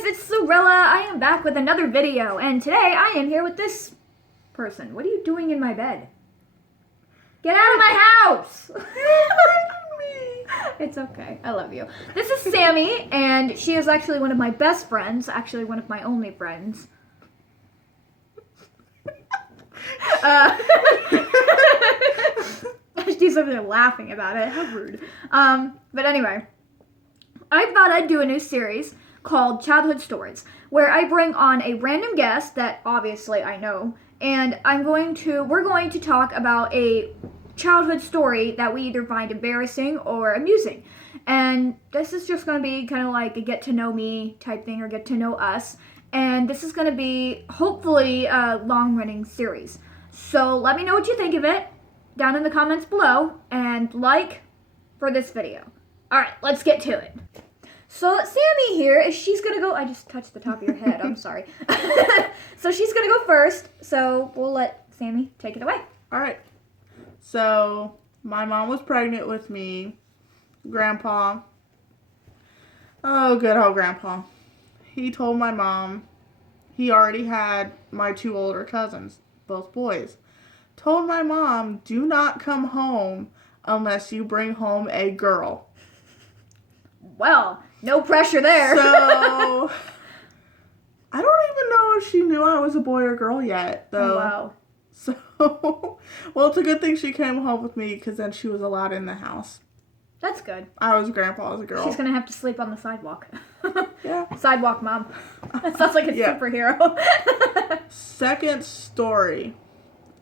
guys, it's Cerilla. I am back with another video, and today I am here with this person. What are you doing in my bed? Get out of my house! It's okay. I love you. This is Sammy, and she is actually one of my best friends, actually one of my only friends. She's over there laughing about it. How rude. But anyway, I thought I'd do a new series called Childhood Stories, where I bring on a random guest that obviously I know, and we're going to talk about a childhood story that we either find embarrassing or amusing. And this is just going to be kind of like a get to know me type thing, or get to know us. And this is going to be hopefully a long running series. So let me know what you think of it down in the comments below, and like for this video. Alright, let's get to it. So Sammy here, she's gonna go, I just touched the top of your head, I'm sorry. So she's gonna go first, so we'll let Sammy take it away. Alright, so my mom was pregnant with me. Grandpa, oh good old Grandpa, he told my mom he already had my two older cousins, both boys. Told my mom, do not come home unless you bring home a girl. Well, no pressure there. So, I don't even know if she knew I was a boy or girl yet, though. Oh, wow. So, well, it's a good thing she came home with me, because then she was allowed in the house. That's good. I was Grandpa as a girl. She's going to have to sleep on the sidewalk. Yeah. Sidewalk mom. That sounds like a superhero. Second story.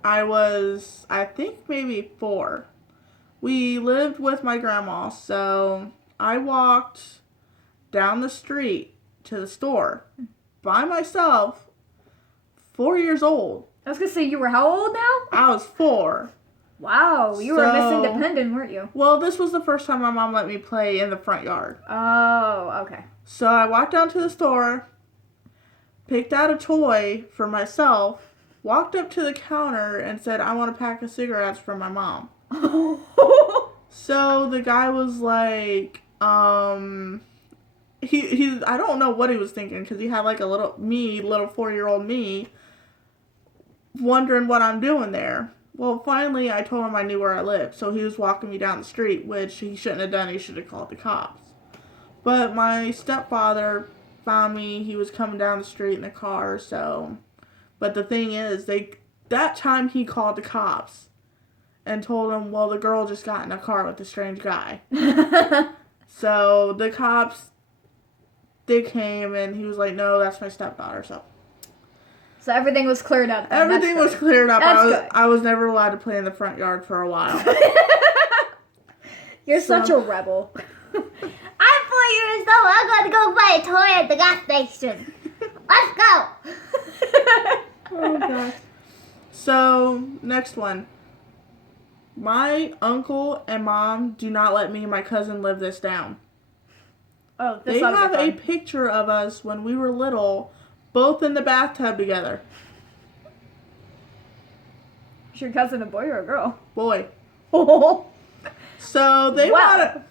I think maybe 4. We lived with my grandma, so I walked down the street to the store by myself, 4 years old. I was going to say, you were how old now? I was 4. Wow, you were Miss Independent, weren't you? Well, this was the first time my mom let me play in the front yard. Oh, okay. So I walked down to the store, picked out a toy for myself, walked up to the counter and said, I want a pack of cigarettes from my mom. So the guy was like, he I don't know what he was thinking, because he had like a little 4-year-old me, wondering what I'm doing there. Well, finally I told him I knew where I lived, so he was walking me down the street, which he shouldn't have done. He should have called the cops. But my stepfather found me. He was coming down the street in a car, so... But the thing is, that time he called the cops and told them, well, the girl just got in a car with a strange guy. So the cops, they came, and he was like, no, that's my stepdaughter, so... So everything was cleared up then. Everything was cleared up. Good. I was never allowed to play in the front yard for a while. You're such a rebel. I'm 4 years old. I'm going to go buy a toy at the gas station. Let's go. Oh, gosh. So, next one. My uncle and mom do not let me and my cousin live this down. Oh, They have a picture of us when we were little, both in the bathtub together. Is your cousin a boy or a girl? Boy. Oh. So, they wanted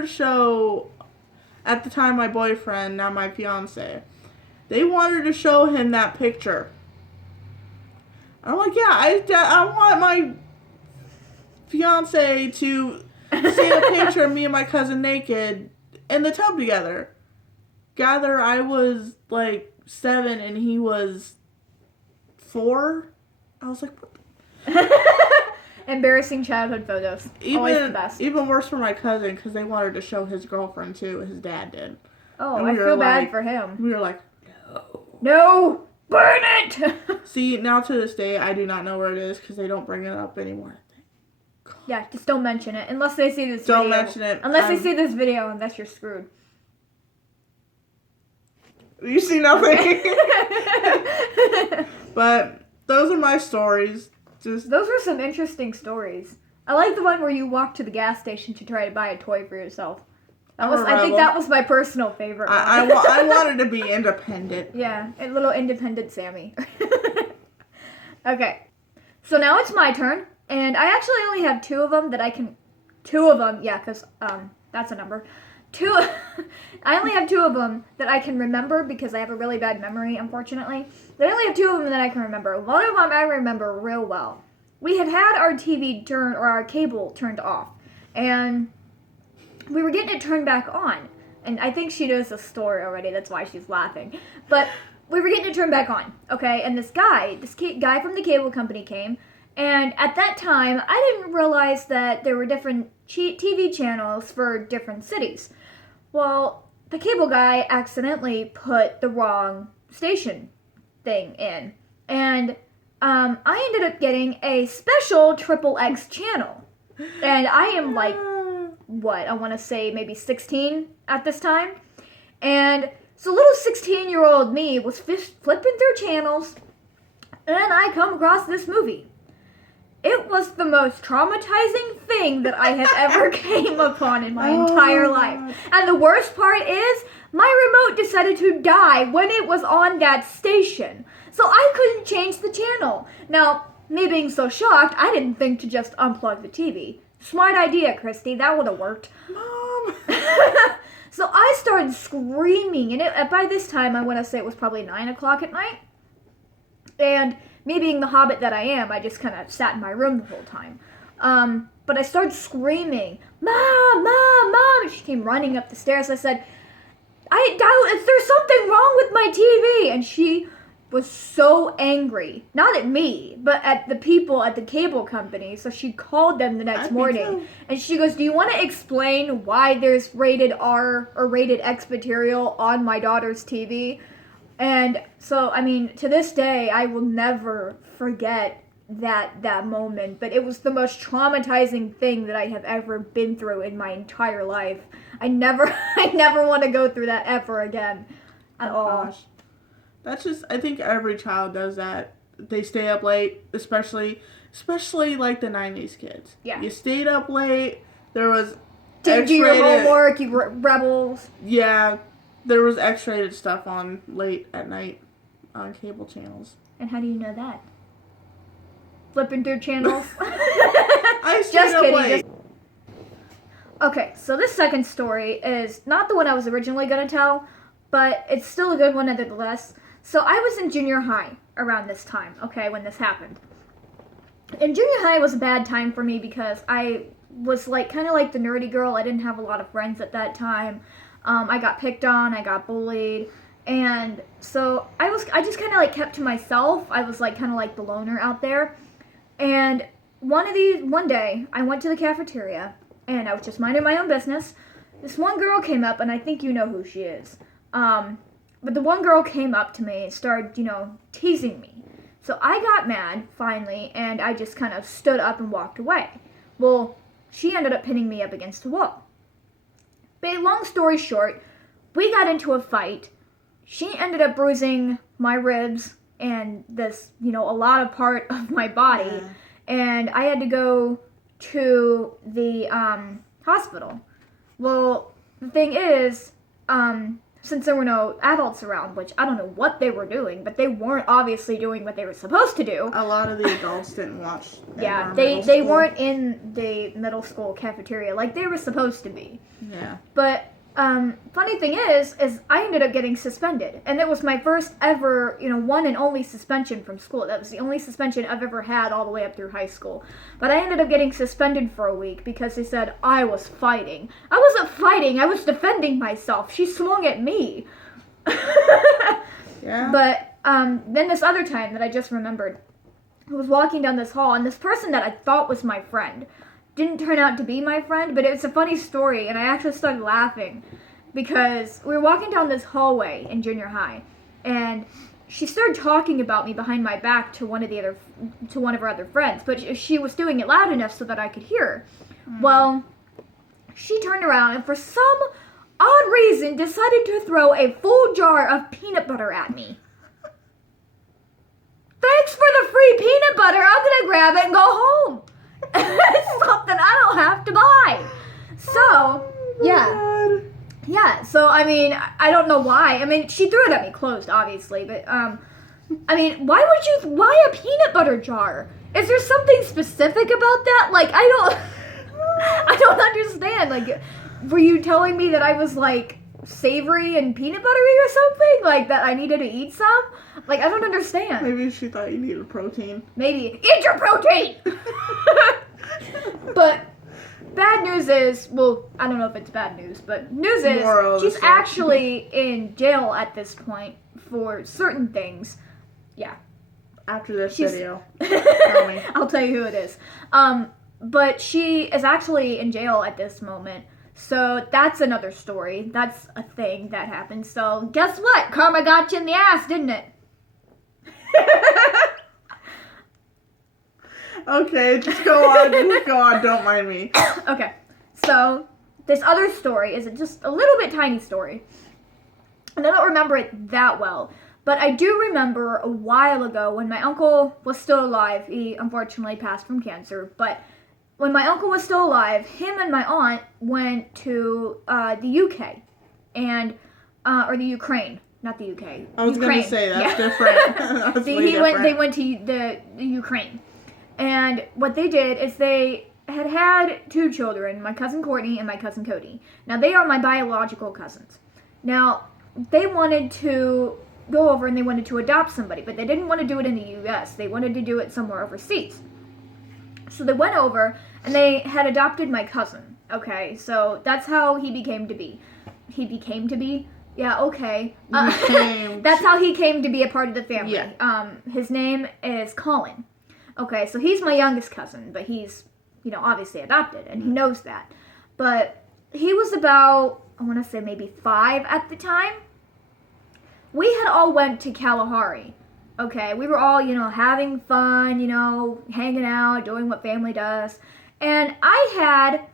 to show, at the time, my boyfriend, now my fiance, they wanted to show him that picture. I'm like, yeah, I want my fiance to see a picture of me and my cousin naked in the tub together. Gather, I was like 7 and he was 4. I was like, what the... Embarrassing childhood photos. Always the best. Even worse for my cousin, because they wanted to show his girlfriend too. His dad did. Oh, I feel bad for him. We were like, no, burn it! See, now to this day, I do not know where it is, because they don't bring it up anymore. Yeah, just don't mention it, unless they see this video. Don't mention it. Unless they see this video, and you're screwed. You see nothing. But those are my stories. Those were some interesting stories. I like the one where you walked to the gas station to try to buy a toy for yourself. I think that was my personal favorite one. I wanted to be independent. Yeah, a little independent Sammy. Okay, so now it's my turn, and I actually only have 2 of them that I can... 2 of them, yeah, because that's a number. two. I only have two of them that I can remember because I have a really bad memory, unfortunately. But I only have two of them that I can remember. One of them I remember real well. We had our TV turned, or our cable turned off, and we were getting it turned back on. And I think she knows the story already, that's why she's laughing. But we were getting it turned back on, okay? And this guy from the cable company came, and at that time, I didn't realize that there were different TV channels for different cities. Well, the cable guy accidentally put the wrong station thing in, and I ended up getting a special XXX channel. And I am like, I want to say maybe 16 at this time. And so little 16-year-old me was flipping through channels, and I come across this movie. It was the most traumatizing thing that I have ever came upon in my entire life. And the worst part is, my remote decided to die when it was on that station. So I couldn't change the channel. Now, me being so shocked, I didn't think to just unplug the TV. Smart idea, Christy. That would have worked. Mom! So I started screaming, and by this time, I want to say it was probably 9 o'clock at night. And me being the hobbit that I am, I just kind of sat in my room the whole time. But I started screaming, "Mom, Mom, Mom!" She came running up the stairs. I said, "Is there something wrong with my TV?" And she was so angry, not at me, but at the people at the cable company. So she called them the next morning, and she goes, "Do you want to explain why there's rated R or rated X material on my daughter's TV?" And so, I mean, to this day, I will never forget that moment. But it was the most traumatizing thing that I have ever been through in my entire life. I never want to go through that ever again at all. Gosh. That's just, I think every child does that. They stay up late, especially like the 90s kids. Yeah. You stayed up late, there was Didn't do your X-rated, homework, you rebels. yeah, there was X-rated stuff on late at night on cable channels. And how do you know that? Flipping through channels? I stayed Just up kidding. late. Okay, so this second story is not the one I was originally going to tell, but it's still a good one nevertheless. So I was in junior high around this time, okay, when this happened. And junior high was a bad time for me because I was like kind of like the nerdy girl. I didn't have a lot of friends at that time. I got picked on, I got bullied, and so I just kind of like kept to myself. I was like kind of like the loner out there. And one day I went to the cafeteria and I was just minding my own business. This one girl came up, and I think you know who she is. But the one girl came up to me and started, teasing me. So I got mad, finally, and I just kind of stood up and walked away. Well, she ended up pinning me up against the wall. But long story short, we got into a fight. She ended up bruising my ribs and this, a lot of part of my body. Yeah. And I had to go to the hospital. Well, the thing is, since there were no adults around, which I don't know what they were doing, but they weren't obviously doing what they were supposed to do. A lot of the adults didn't watch. Yeah, they weren't in the middle school cafeteria like they were supposed to be. Yeah. But funny thing is I ended up getting suspended, and it was my first ever, one and only suspension from school. That was the only suspension I've ever had all the way up through high school. But I ended up getting suspended for a week because they said I was fighting. I wasn't fighting. I was defending myself. She swung at me. Yeah. But then this other time that I just remembered, I was walking down this hall, and this person that I thought was my friend didn't turn out to be my friend, but it's a funny story, and I actually started laughing because we were walking down this hallway in junior high, and she started talking about me behind my back to one of her other friends, but she was doing it loud enough so that I could hear her. Well, she turned around and for some odd reason decided to throw a full jar of peanut butter at me. Thanks for the free peanut butter. I'm gonna grab it and go home. It's something I don't have to buy. So, yeah. Yeah, so, I mean, I don't know why. I mean, she threw it at me closed, obviously, but, I mean, why a peanut butter jar? Is there something specific about that? Like, I don't understand. Like, Were you telling me that I was like savory and peanut buttery or something? Like that I needed to eat some? Like I don't understand. Maybe she thought you needed protein. Maybe. Eat your protein! But bad news is, well, I don't know if it's bad news, but news is Moral of the she's story. actually in jail at this point for certain things. Yeah. After this She's- video. Tell me. I'll tell you who it is. But she is actually in jail at this moment. So that's another story. That's a thing that happened. So guess what? Karma got you in the ass, didn't it? Okay, just go on. Just go on. Don't mind me. Okay. So this other story is just a little bit tiny story. And I don't remember it that well. But I do remember a while ago when my uncle was still alive. He unfortunately passed from cancer. But when my uncle was still alive, him and my aunt went to the UK. And, or the Ukraine. Not the UK. I was Ukraine. gonna say that's Yeah. different. That's way different. They went to the Ukraine. And what they did is they had two children, my cousin Courtney and my cousin Cody. Now, they are my biological cousins. Now, they wanted to go over and they wanted to adopt somebody, but they didn't want to do it in the U.S. They wanted to do it somewhere overseas. So they went over and they had adopted my cousin. Okay, so that's how he became to be. He became to be? Yeah, okay. That's how he came to be a part of the family. Yeah. His name is Colin. Okay, so he's my youngest cousin, but he's, obviously adopted, and he knows that. But he was about, I want to say maybe 5 at the time. We had all went to Kalahari. Okay, we were all, having fun, hanging out, doing what family does. And I had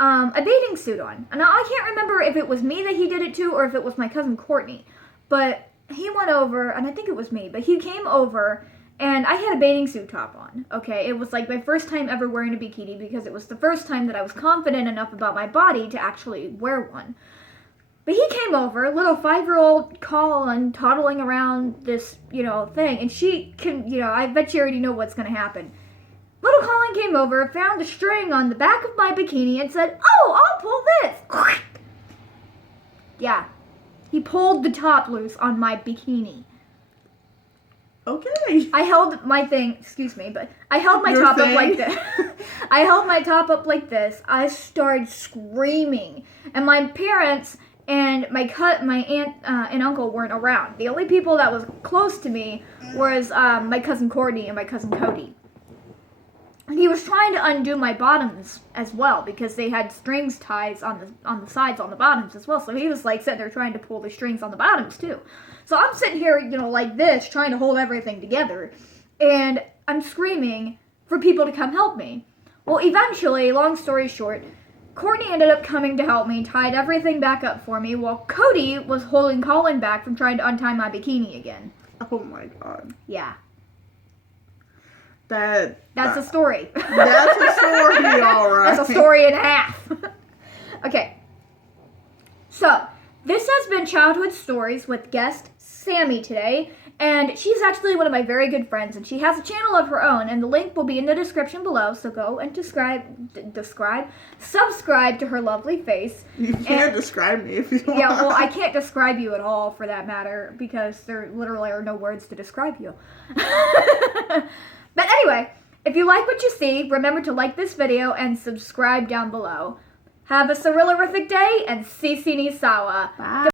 a bathing suit on. And I can't remember if it was me that he did it to or if it was my cousin Courtney. But he went over, and I think it was me, but he came over and I had a bathing suit top on. Okay, it was like my first time ever wearing a bikini because it was the first time that I was confident enough about my body to actually wear one. But he came over, little 5-year-old Colin toddling around this, thing, and she can, I bet you already know what's going to happen. Little Colin came over, found a string on the back of my bikini, and said, "Oh, I'll pull this." Yeah, he pulled the top loose on my bikini. Okay. I held my thing, excuse me, but I held my Your top up thing? like this. I held my top up like this. I started screaming. And my parents and my aunt and uncle weren't around. The only people that was close to me was my cousin Courtney and my cousin Cody. And he was trying to undo my bottoms as well because they had strings ties on the sides on the bottoms as well. So he was like sitting there trying to pull the strings on the bottoms too. So I'm sitting here, like this, trying to hold everything together. And I'm screaming for people to come help me. Well, eventually, long story short, Courtney ended up coming to help me, tied everything back up for me, while Cody was holding Colin back from trying to untie my bikini again. Oh my god. Yeah. That's a story. That's a story, alright. That's a story and a half. Okay. So, this has been Childhood Stories with guest Sammy today, and she's actually one of my very good friends, and she has a channel of her own, and the link will be in the description below, so go and subscribe to her lovely face. You can't describe me if you want. Yeah, well, I can't describe you at all, for that matter, because there literally are no words to describe you. But anyway, if you like what you see, remember to like this video and subscribe down below. Have a Cerilla-rific day, and CC ni sawa. Bye.